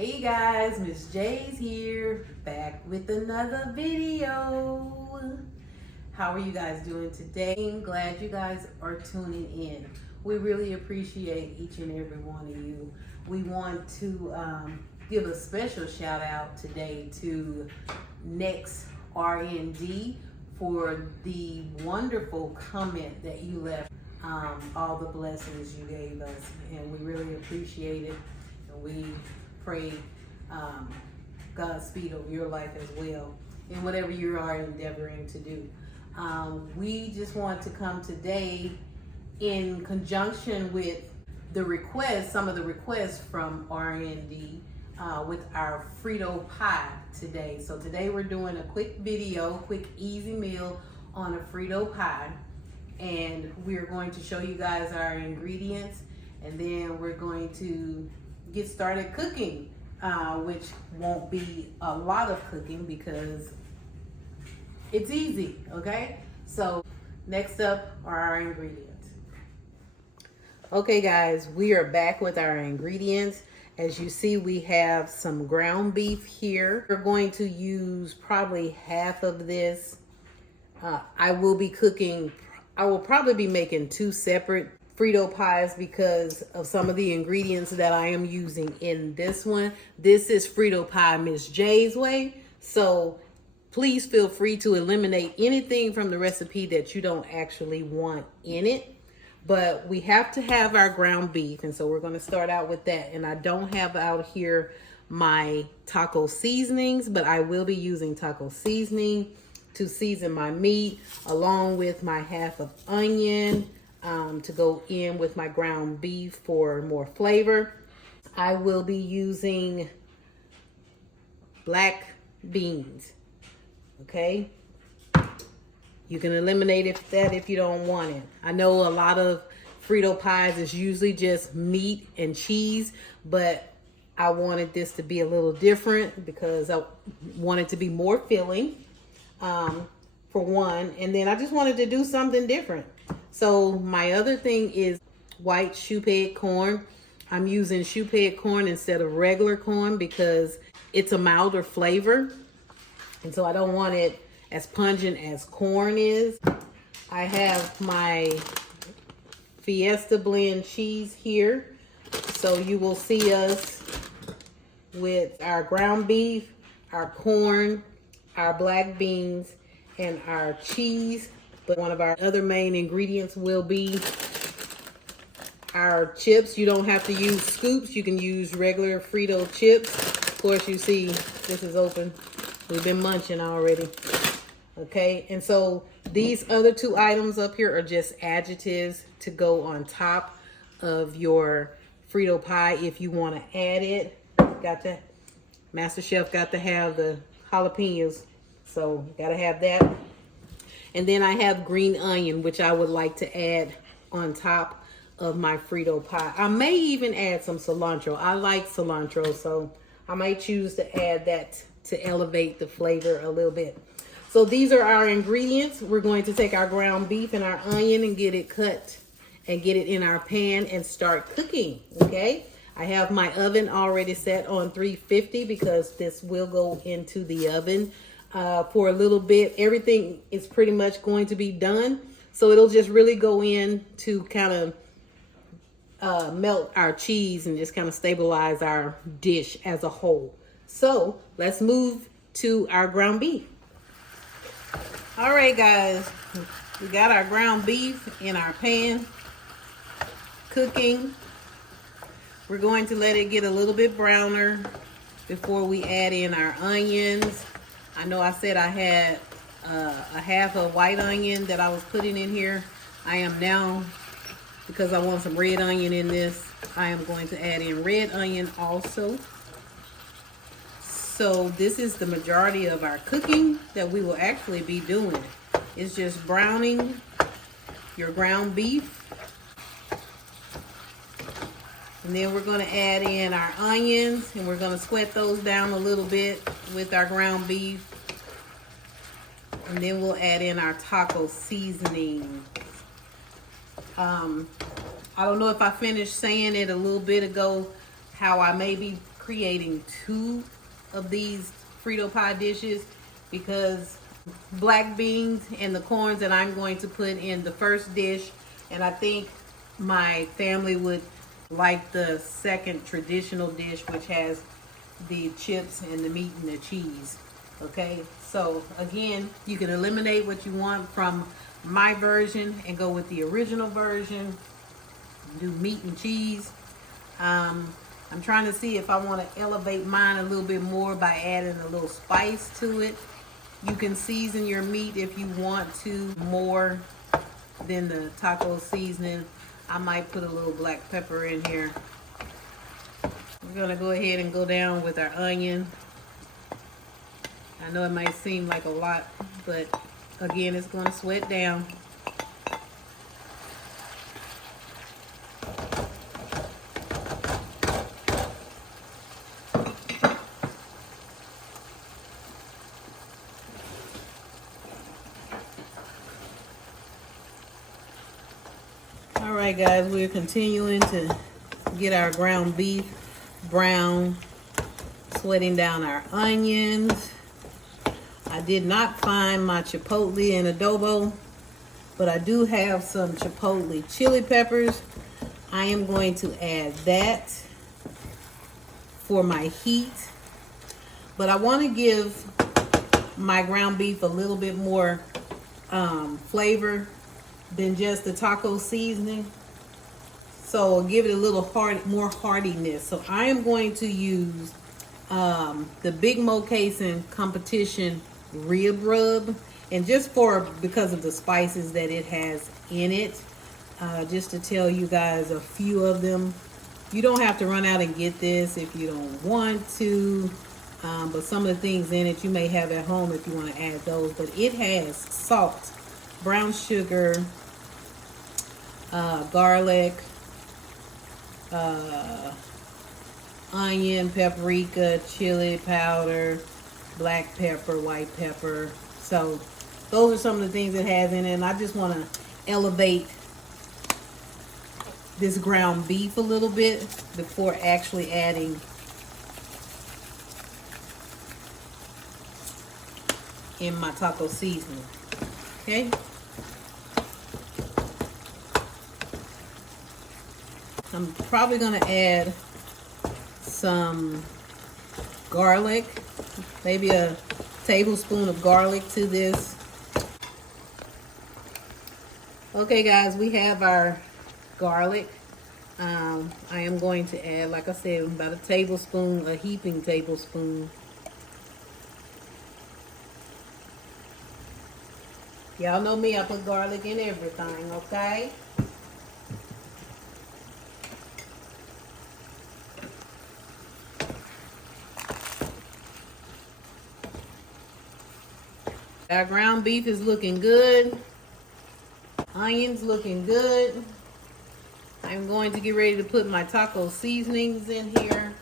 Hey guys, Miss J's here, back with another video. How are you guys doing today? I'm glad you guys are tuning in. We really appreciate each and every one of you. We want to give a special shout out today to Next R&D for the wonderful comment that you left. All the blessings you gave us, and we really appreciate it. And we pray Godspeed over your life as well in whatever you are endeavoring to do. We just want to come today in conjunction with the requests, some of the requests from R&D with our Frito pie today. So today we're doing a quick video, quick easy meal on a Frito pie, and we're going to show you guys our ingredients, and then we're going to get started cooking, which won't be a lot of cooking because it's easy, okay? So next up are our ingredients. Okay guys, we are back with our ingredients. As you see, we have some ground beef here. We're going to use probably half of this. I will probably be making two separate Frito pies because of some of the ingredients that I am using in this one. This is Frito pie Miss J's way, so please feel free to eliminate anything from the recipe that you don't actually want in it. But we have to have our ground beef, and so we're going to start out with that. And I don't have out here my taco seasonings, but I will be using taco seasoning to season my meat, along with my half of onion to go in with my ground beef for more flavor. I will be using black beans, okay? You can eliminate that if you don't want it. I know a lot of Frito pies is usually just meat and cheese, but I wanted this to be a little different because I wanted to be more filling, for one, and then I just wanted to do something different. So my other thing is white shoepeg corn. I'm using shoepeg corn instead of regular corn because it's a milder flavor, and so I don't want it as pungent as corn is. I have my Fiesta blend cheese here. So you will see us with our ground beef, our corn, our black beans, and our cheese. But one of our other main ingredients will be our chips. You don't have to use scoops. You can use regular Frito chips. Of course, you see this is open. We've been munching already. Okay, and so these other two items up here are just adjectives to go on top of your Frito pie if you want to add it. Got to, Master Chef got to have the jalapeños, so got to have that. And then I have green onion, which I would like to add on top of my Frito pie. I may even add some cilantro. I like cilantro, so I might choose to add that to elevate the flavor a little bit. So these are our ingredients. We're going to take our ground beef and our onion and get it cut and get it in our pan and start cooking, okay? I have my oven already set on 350 because this will go into the oven for a little bit. Everything is pretty much going to be done. So it'll just really go in to kind of melt our cheese and just kind of stabilize our dish as a whole. So let's move to our ground beef. All right, guys, we got our ground beef in our pan cooking. We're going to let it get a little bit browner before we add in our onions. I know I said I had a half a white onion that I was putting in here. I am now, because I want some red onion in this, I am going to add in red onion also. So this is the majority of our cooking that we will actually be doing. It's just browning your ground beef. And then we're going to add in our onions, and we're going to sweat those down a little bit with our ground beef. And then we'll add in our taco seasoning. I don't know if I finished saying it a little bit ago, how I may be creating 2 of these Frito pie dishes because black beans and the corns that I'm going to put in the first dish, and I think my family would like the second traditional dish, which has the chips and the meat and the cheese. Okay, so again, you can eliminate what you want from my version and go with the original version. Do meat and cheese. I'm trying to see if I want to elevate mine a little bit more by adding a little spice to it. You can season your meat if you want to more than the taco seasoning. I might put a little black pepper in here. We're going to go ahead and go down with our onion. I know it might seem like a lot, but again, it's going to sweat down. All right, guys, we're continuing to get our ground beef brown, sweating down our onions. I did not find my chipotle and adobo, but I do have some chipotle chili peppers. I am going to add that for my heat, but I want to give my ground beef a little bit more flavor than just the taco seasoning. So give it a little more heartiness. So I am going to use the Big Mo Cason competition rib rub, and just because of the spices that it has in it, just to tell you guys a few of them. You don't have to run out and get this if you don't want to, but some of the things in it you may have at home if you want to add those. But it has salt, brown sugar, garlic, onion, paprika, chili powder, black pepper, white pepper. So those are some of the things it has in it, and I just want to elevate this ground beef a little bit before actually adding in my taco seasoning. Okay, I'm probably going to add some garlic, maybe a tablespoon of garlic to this. Okay, guys, we have our garlic. I am going to add, like I said, about a tablespoon, a heaping tablespoon. Y'all know me, I put garlic in everything, okay? Our ground beef is looking good. Onions looking good. I'm going to get ready to put my taco seasonings in here.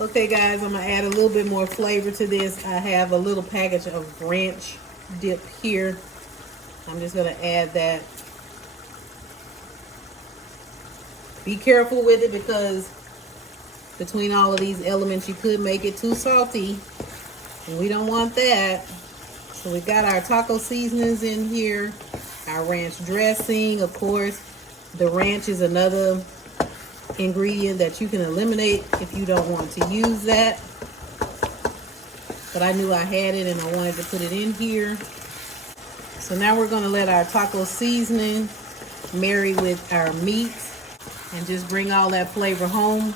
Okay, guys, I'm going to add a little bit more flavor to this. I have a little package of ranch dip here. I'm just going to add that. Be careful with it because between all of these elements, you could make it too salty. And we don't want that. So we got our taco seasonings in here. Our ranch dressing, of course. The ranch is another ingredient that you can eliminate if you don't want to use that. But I knew I had it and I wanted to put it in here. So now we're going to let our taco seasoning marry with our meat and just bring all that flavor home.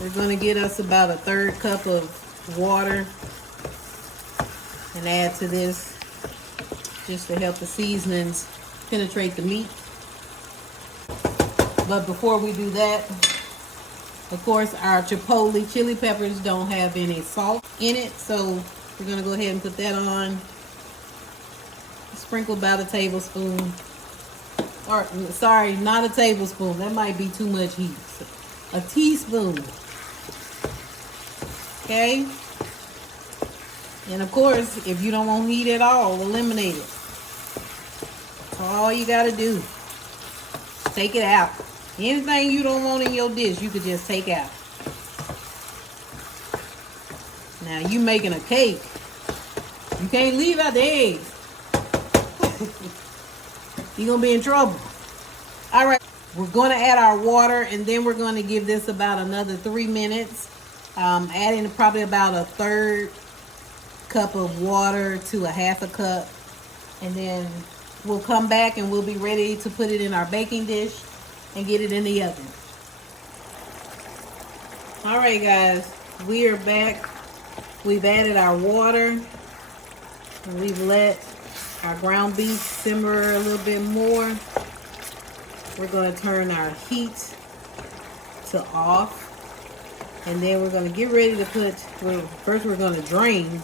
We're going to get us about a 1/3 cup of water and add to this just to help the seasonings penetrate the meat. But before we do that, of course, our chipotle chili peppers don't have any salt in it, so we're going to go ahead and put that on. Sprinkle about a tablespoon. Or, sorry, not a tablespoon. That might be too much heat. A teaspoon. Okay? And of course, if you don't want heat at all, eliminate it. So all you gotta do, take it out. Anything you don't want in your dish, you could just take out. Now you making a cake. You can't leave out the eggs. You're gonna be in trouble. All right, we're gonna add our water, and then we're gonna give this about another 3 minutes. Adding probably about a third cup of water to a half a cup. And then we'll come back and we'll be ready to put it in our baking dish and get it in the oven. All right, guys, we are back. We've added our water. And we've let our ground beef simmer a little bit more. We're going to turn our heat to off. And then we're going to get ready to put, first we're going to drain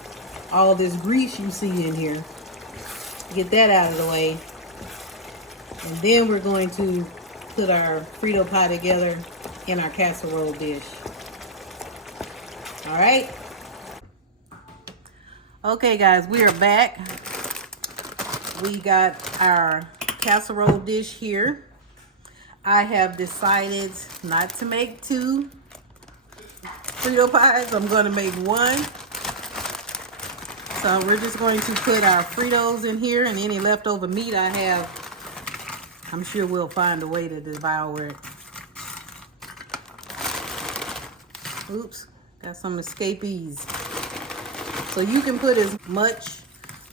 all this grease you see in here. Get that out of the way. And then we're going to put our Frito pie together in our casserole dish. All right. Okay, guys, we are back. We got our casserole dish here. I have decided not to make 2 Frito pies. I'm going to make 1. So we're just going to put our Fritos in here, and any leftover meat I have, I'm sure we'll find a way to devour it. Oops, got some escapees. So you can put as much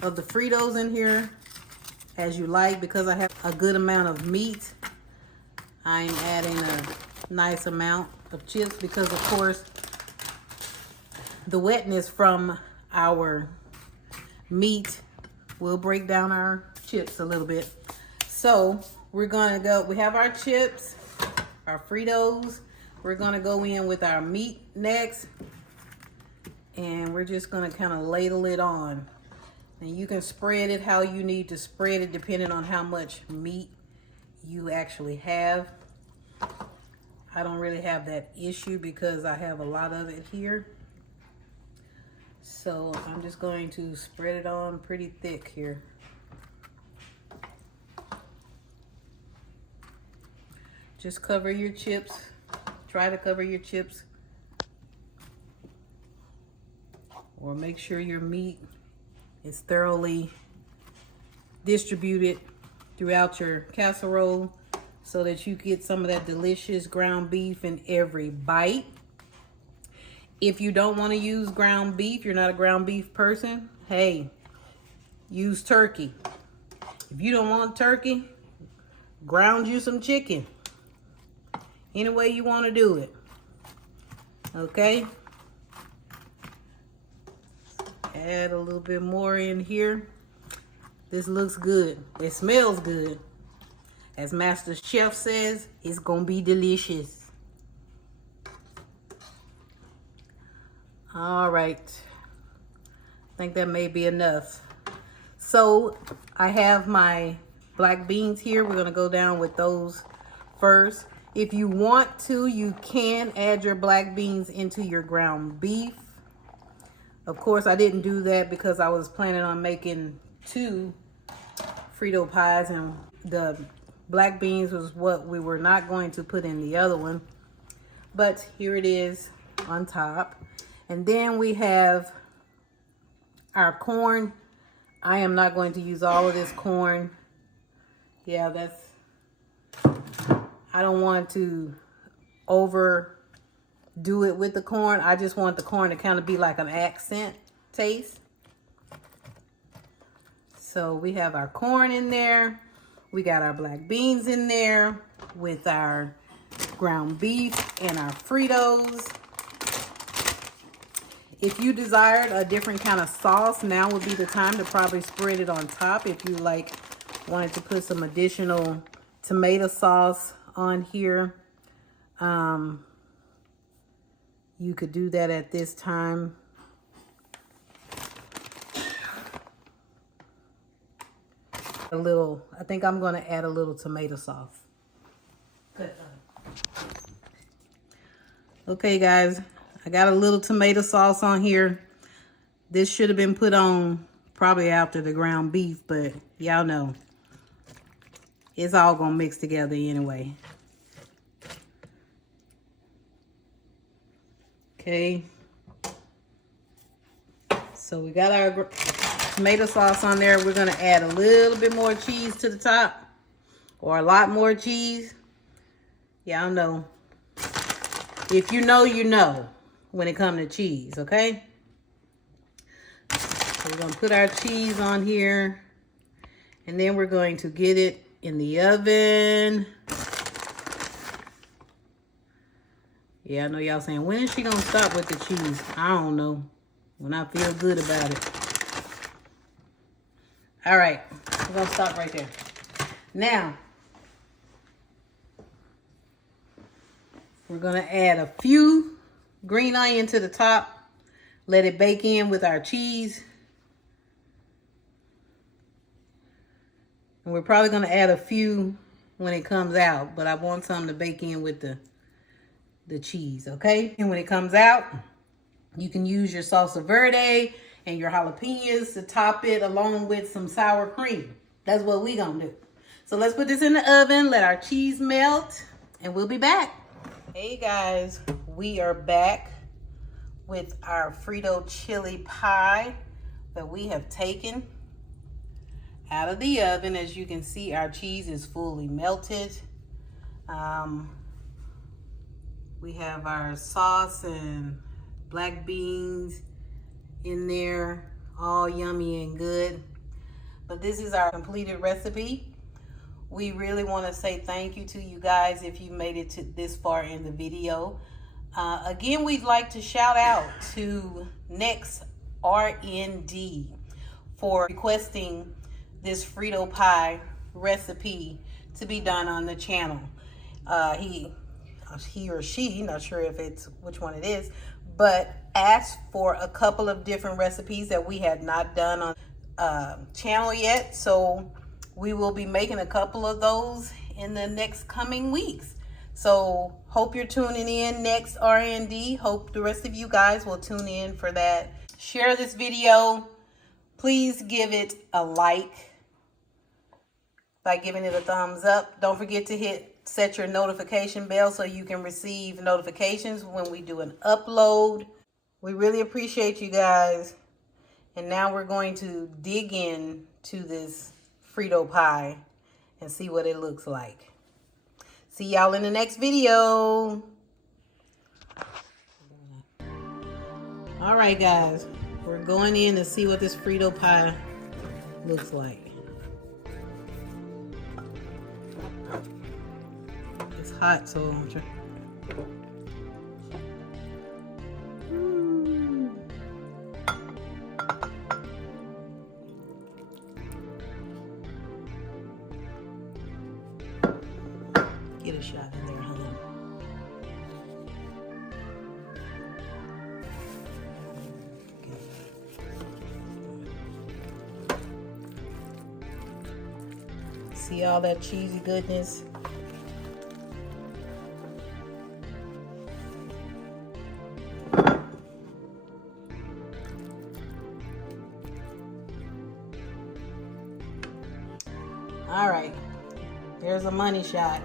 of the Fritos in here as you like. Because I have a good amount of meat, I'm adding a nice amount of chips because, of course, the wetness from our meat will break down our chips a little bit. So we're gonna go, we have our chips, our Fritos. We're gonna go in with our meat next, and we're just gonna kind of ladle it on. And you can spread it how you need to spread it depending on how much meat you actually have. I don't really have that issue because I have a lot of it here. So I'm just going to spread it on pretty thick here. Just cover your chips. Try to cover your chips. Or make sure your meat is thoroughly distributed throughout your casserole so that you get some of that delicious ground beef in every bite. If you don't want to use ground beef, you're not a ground beef person, hey, use turkey. If you don't want turkey, ground you some chicken. Any way you want to do it. Okay? Add a little bit more in here. This looks good. It smells good. As Master Chef says, it's gonna be delicious. All right, I think that may be enough. So I have my black beans here. We're gonna go down with those first. If you want to, you can add your black beans into your ground beef. Of course, I didn't do that because I was planning on making 2 Frito pies, and the black beans was what we were not going to put in the other one. But here it is on top. And then we have our corn. I am not going to use all of this corn. Yeah, I don't want to overdo it with the corn. I just want the corn to kind of be like an accent taste. So we have our corn in there. We got our black beans in there with our ground beef and our Fritos. If you desired a different kind of sauce, now would be the time to probably spread it on top. If you wanted to put some additional tomato sauce on here, you could do that at this time. I think I'm going to add a little tomato sauce. Good. Okay, guys, I got a little tomato sauce on here. This should have been put on probably after the ground beef, but y'all know It's all gonna mix together anyway. Okay. So we got our tomato sauce on there. We're gonna add a little bit more cheese to the top, or a lot more cheese. Y'all know. If you know, you know when it comes to cheese, okay? So we're gonna put our cheese on here, and then we're going to get it in the oven. Yeah, I know y'all saying, when is she gonna stop with the cheese? I don't know. When I feel good about it. All right, we're gonna stop right there. Now, we're gonna add a few green onion to the top. Let it bake in with our cheese. And we're probably gonna add a few when it comes out, but I want some to bake in with the cheese, okay? And when it comes out, you can use your Salsa Verde and your jalapeños to top it along with some sour cream. That's what we gonna do. So let's put this in the oven, let our cheese melt, and we'll be back. Hey guys, we are back with our Frito chili pie that we have taken out of the oven. As you can see, our cheese is fully melted. We have our sauce and black beans in there, all yummy and good. But this is our completed recipe. We really want to say thank you to you guys if you made it to this far in the video. Again, we'd like to shout out to Next RND for requesting this Frito pie recipe to be done on the channel. He or she, not sure if it's which one it is, but asked for a couple of different recipes that we had not done on channel yet. So we will be making a couple of those in the next coming weeks. So hope you're tuning in, Next R&D. Hope the rest of you guys will tune in for that. Share this video. Please give it a like by giving it a thumbs up. Don't forget to set your notification bell so you can receive notifications when we do an upload. We really appreciate you guys. And now we're going to dig in to this Frito pie and see what it looks like. See y'all in the next video. All right, guys. We're going in to see what this Frito pie looks like. It's hot, so I'm trying. Get a shot in there, honey. Okay. See all that cheesy goodness? All right, there's a money shot.